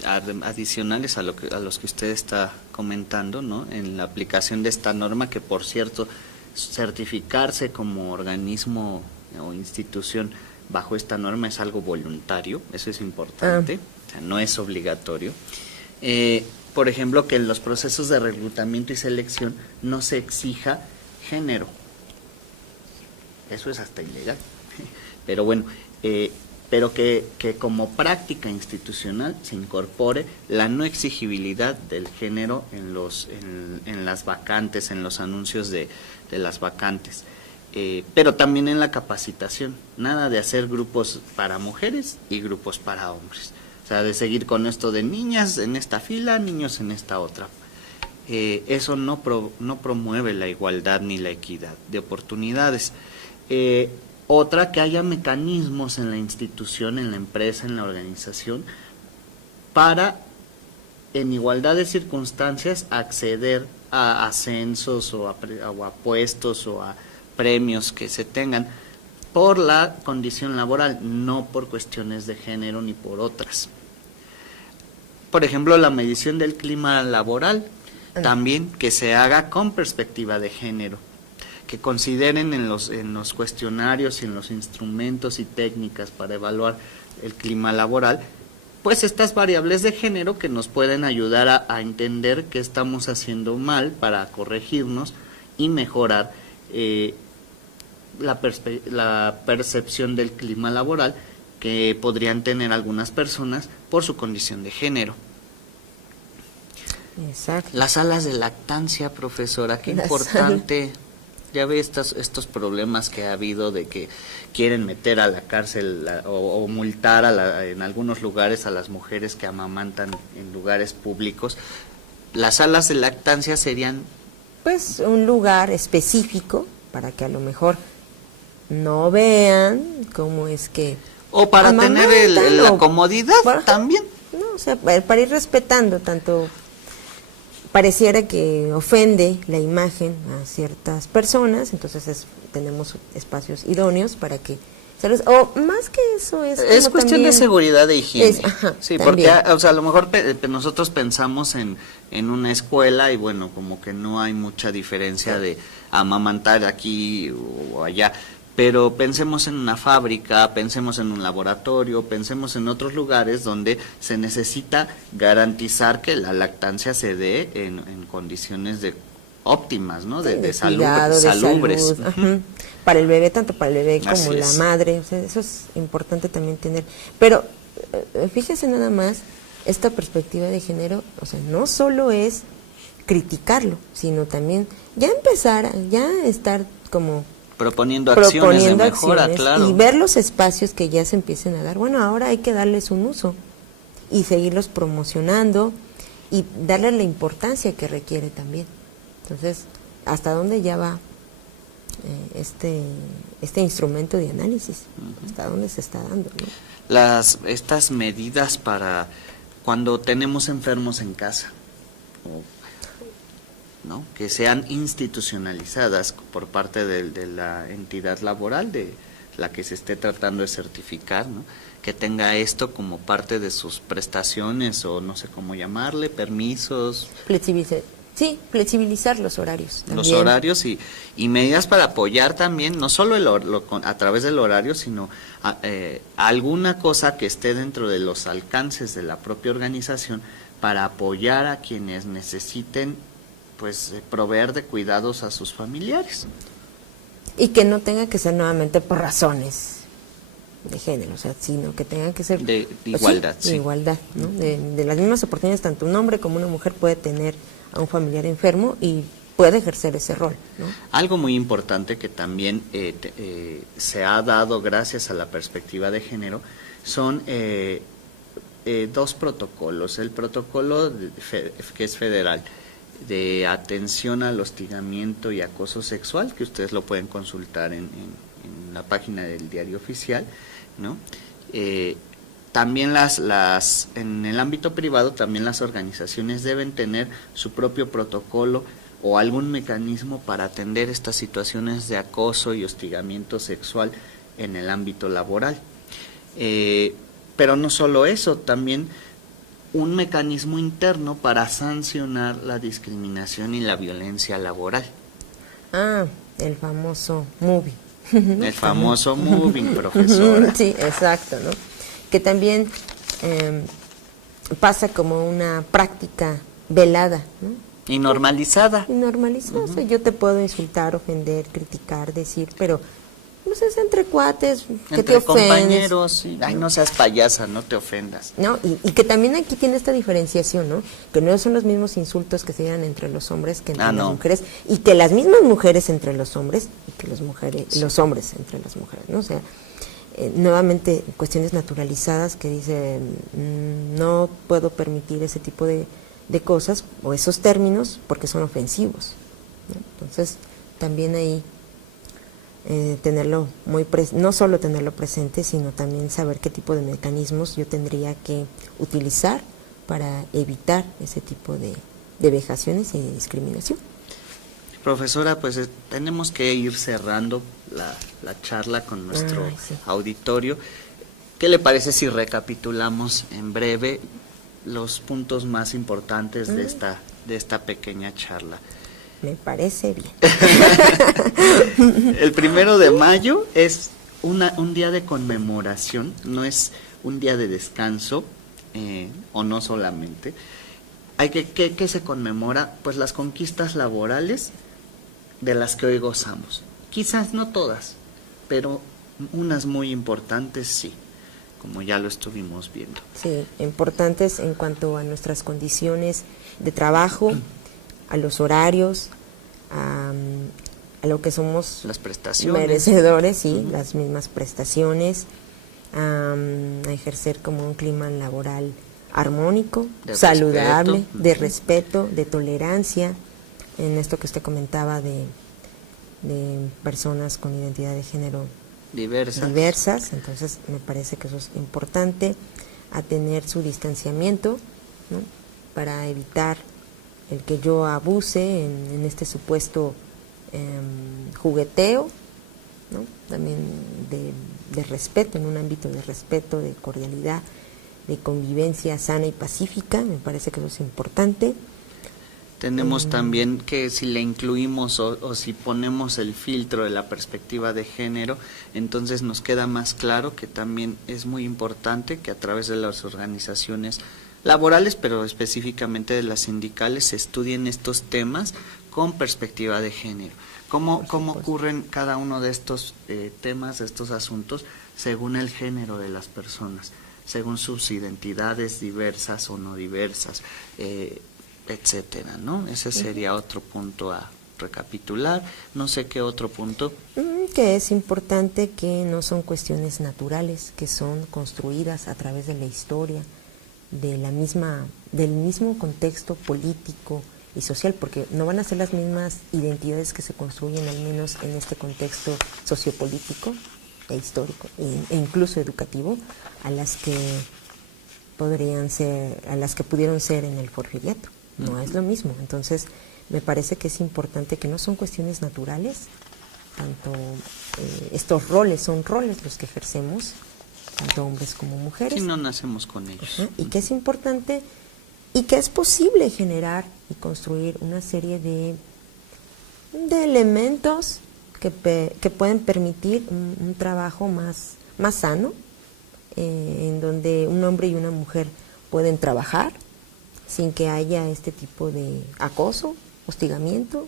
adicionales a los que usted está comentando, ¿no? En la aplicación de esta norma, que por cierto, certificarse como organismo o institución bajo esta norma es algo voluntario, eso es importante, o sea, no es obligatorio. Por ejemplo, que en los procesos de reclutamiento y selección no se exija género. Eso es hasta ilegal. Pero bueno, pero que como práctica institucional se incorpore la no exigibilidad del género en las vacantes, en los anuncios de las vacantes. Pero también en la capacitación, nada de hacer grupos para mujeres y grupos para hombres, o sea, de seguir con esto de niñas en esta fila, niños en esta otra. Eso no promueve la igualdad ni la equidad de oportunidades. Otra, que haya mecanismos en la institución, en la empresa, en la organización, para en igualdad de circunstancias acceder a ascensos o a puestos o a premios que se tengan por la condición laboral, no por cuestiones de género ni por otras. Por ejemplo, la medición del clima laboral, también que se haga con perspectiva de género, que consideren en los cuestionarios y en los instrumentos y técnicas para evaluar el clima laboral, pues estas variables de género que nos pueden ayudar a entender qué estamos haciendo mal para corregirnos y mejorar la percepción del clima laboral que podrían tener algunas personas por su condición de género. Exacto. Las salas de lactancia, profesora, qué importante. Ya ve estos problemas que ha habido de que quieren meter a la cárcel o multar en algunos lugares a las mujeres que amamantan en lugares públicos. Las salas de lactancia serían pues un lugar específico para que a lo mejor no vean cómo es que o para tener la comodidad también. No, o sea, para ir respetando tanto. Pareciera que ofende la imagen a ciertas personas, entonces tenemos espacios idóneos para que o más que eso es cuestión de seguridad de higiene. Sí, también. Porque o sea, a lo mejor nosotros pensamos en una escuela y bueno, como que no hay mucha diferencia de amamantar aquí o allá. Pero pensemos en una fábrica, pensemos en un laboratorio, pensemos en otros lugares donde se necesita garantizar que la lactancia se dé en condiciones óptimas, ¿no? De salud, salubres. Salud. Para el bebé, tanto para el bebé como la madre, o sea, eso es importante también tener. Pero fíjese nada más, esta perspectiva de género, o sea, no solo es criticarlo, sino también ya empezar, ya estar como proponiendo acciones de mejora, claro. Y ver los espacios que ya se empiecen a dar. Bueno, ahora hay que darles un uso y seguirlos promocionando y darle la importancia que requiere también. Entonces, ¿hasta dónde ya va este instrumento de análisis? ¿Hasta dónde se está dando, ¿no? Estas medidas para cuando tenemos enfermos en casa, ¿no? Que sean institucionalizadas por parte de la entidad laboral de la que se esté tratando de certificar, ¿no? Que tenga esto como parte de sus prestaciones o no sé cómo llamarle, permisos. Flexibilizar los horarios. También. Los horarios y medidas para apoyar también, no solo a través del horario, sino alguna cosa que esté dentro de los alcances de la propia organización para apoyar a quienes necesiten pues proveer de cuidados a sus familiares. Y que no tenga que ser nuevamente por razones de género, o sea, sino que tenga que ser de igualdad. De igualdad, ¿no? De las mismas oportunidades, tanto un hombre como una mujer puede tener a un familiar enfermo y puede ejercer ese rol, ¿no? Algo muy importante que también se ha dado gracias a la perspectiva de género son dos protocolos. El protocolo que es federal, de atención al hostigamiento y acoso sexual, que ustedes lo pueden consultar en la página del Diario Oficial, ¿no? También en el ámbito privado también las organizaciones deben tener su propio protocolo o algún mecanismo para atender estas situaciones de acoso y hostigamiento sexual en el ámbito laboral. Pero no solo eso, también un mecanismo interno para sancionar la discriminación y la violencia laboral. El famoso moving. El famoso moving, profesora. Sí, exacto, ¿no? Que también pasa como una práctica velada, ¿no? Y normalizada. O sea, yo te puedo insultar, ofender, criticar, decir, pero pues es entre cuates, que te ofendes. Compañeros, sí. Ay, no seas payasa, no te ofendas. No, y que también aquí tiene esta diferenciación, ¿no? Que no son los mismos insultos que se dan entre los hombres que entre las mujeres, y que las mismas mujeres entre los hombres, y que los hombres entre las mujeres, ¿no? O sea, nuevamente cuestiones naturalizadas que dicen no puedo permitir ese tipo de cosas o esos términos porque son ofensivos, ¿no? Entonces también ahí tenerlo no solo tenerlo presente, sino también saber qué tipo de mecanismos yo tendría que utilizar para evitar ese tipo de vejaciones y de discriminación. Profesora, pues tenemos que ir cerrando la charla con nuestro auditorio. ¿Qué le parece si recapitulamos en breve los puntos más importantes de esta pequeña charla? Me parece bien. El 1 de mayo es un día de conmemoración, no es un día de descanso, o no solamente. ¿Qué se conmemora? Pues las conquistas laborales de las que hoy gozamos. Quizás no todas, pero unas muy importantes sí, como ya lo estuvimos viendo. Sí, importantes en cuanto a nuestras condiciones de trabajo, a los horarios, a lo que somos las prestaciones, merecedores, sí, las mismas prestaciones, a ejercer como un clima laboral armónico, saludable, de respeto, de tolerancia, en esto que usted comentaba de personas con identidad de género diversas, entonces me parece que eso es importante, a tener su distanciamiento, ¿no?, para evitar el que yo abuse en este supuesto jugueteo, ¿no?, también de respeto, en un ámbito de respeto, de cordialidad, de convivencia sana y pacífica, me parece que eso es importante. Tenemos también que si le incluimos o si ponemos el filtro de la perspectiva de género, entonces nos queda más claro que también es muy importante que a través de las organizaciones laborales, pero específicamente de las sindicales, se estudien estos temas con perspectiva de género. ¿Cómo ocurren cada uno de estos temas, de estos asuntos, según el género de las personas, según sus identidades diversas o no diversas, etcétera, ¿no? Ese sería otro punto a recapitular. No sé qué otro punto. Que es importante que no son cuestiones naturales, que son construidas a través de la historia, del mismo contexto político y social, porque no van a ser las mismas identidades que se construyen, al menos en este contexto sociopolítico e histórico e incluso educativo, a las que pudieron ser en el Porfiriato. No es lo mismo. Entonces, me parece que es importante que no son cuestiones naturales, tanto estos roles son roles los que ejercemos, tanto hombres como mujeres. Si no nacemos con ellos. Y que es importante y que es posible generar y construir una serie de elementos que pueden permitir un trabajo más sano, en donde un hombre y una mujer pueden trabajar sin que haya este tipo de acoso, hostigamiento,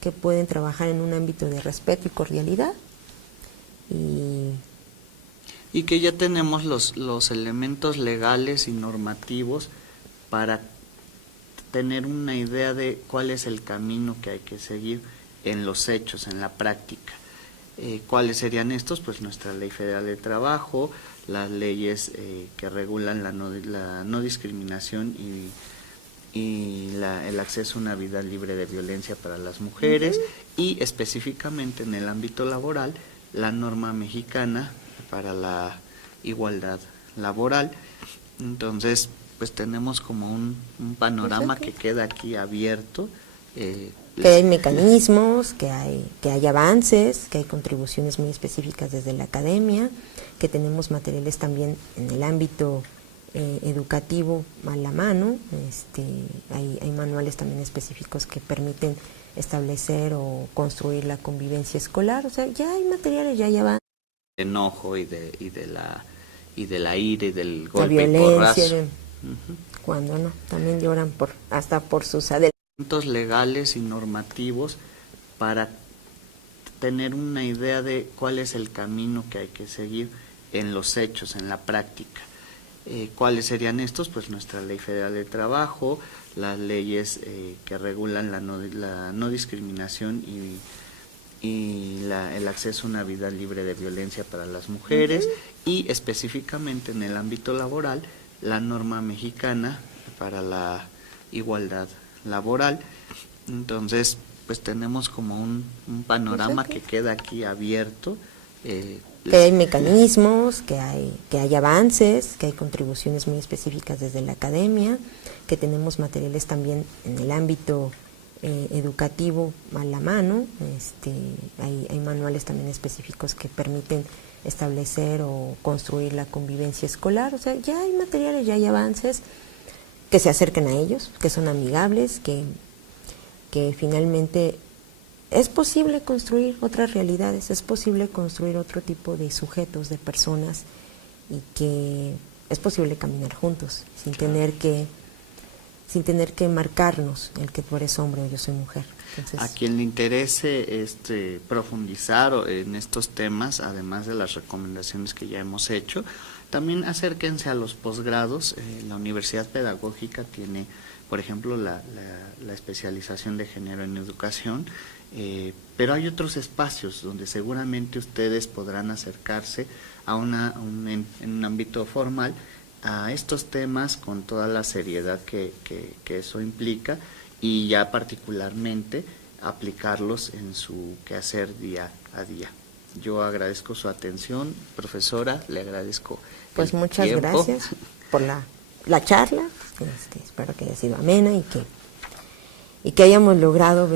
que pueden trabajar en un ámbito de respeto y cordialidad. Y que ya tenemos los elementos legales y normativos para tener una idea de cuál es el camino que hay que seguir en los hechos, en la práctica. ¿Cuáles serían estos? Pues nuestra Ley Federal de Trabajo, las leyes que regulan la no discriminación y el acceso a una vida libre de violencia para las mujeres, y específicamente en el ámbito laboral, la norma mexicana para la igualdad laboral. Entonces, pues tenemos como un panorama que queda aquí abierto. Que hay mecanismos, que hay avances, que hay contribuciones muy específicas desde la academia, que tenemos materiales también en el ámbito educativo a la mano. Hay manuales también específicos que permiten establecer o construir la convivencia escolar. O sea, ya hay materiales, ya van. Enojo y de la ira y del golpe, la violencia, y porrazo. Cuando no, también lloran hasta por sus adelantos legales y normativos para tener una idea de cuál es el camino que hay que seguir en los hechos, en la práctica. ¿Cuáles serían estos? Pues nuestra Ley Federal de Trabajo, las leyes que regulan la no discriminación y el acceso a una vida libre de violencia para las mujeres, y específicamente en el ámbito laboral, la norma mexicana para la igualdad laboral. Entonces, pues tenemos como un panorama que queda aquí abierto. que hay mecanismos, que hay avances, que hay contribuciones muy específicas desde la academia, que tenemos materiales también en el ámbito educativo a la mano. Hay manuales también específicos que permiten establecer o construir la convivencia escolar. O sea, ya hay materiales, ya hay avances que se acerquen a ellos, que son amigables, que finalmente es posible construir otras realidades, es posible construir otro tipo de sujetos, de personas, y que es posible caminar juntos sin tener que marcarnos el que tú eres hombre o yo soy mujer. Entonces, a quien le interese profundizar en estos temas, además de las recomendaciones que ya hemos hecho, también acérquense a los posgrados. La Universidad Pedagógica tiene, por ejemplo, la especialización de género en educación, pero hay otros espacios donde seguramente ustedes podrán acercarse en un ámbito formal a estos temas con toda la seriedad que eso implica, y ya particularmente aplicarlos en su quehacer día a día. Yo agradezco su atención, profesora, le agradezco. Pues muchas gracias por la charla. Espero que haya sido amena y que hayamos logrado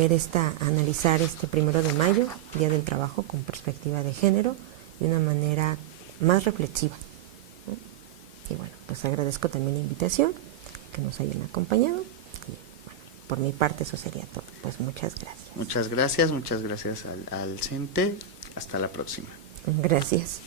analizar este 1 de mayo, Día del Trabajo, con perspectiva de género, de una manera más reflexiva, ¿no? Y bueno, pues agradezco también la invitación, que nos hayan acompañado. Y bueno, por mi parte eso sería todo. Pues muchas gracias. Muchas gracias al CENTE. Hasta la próxima. Gracias.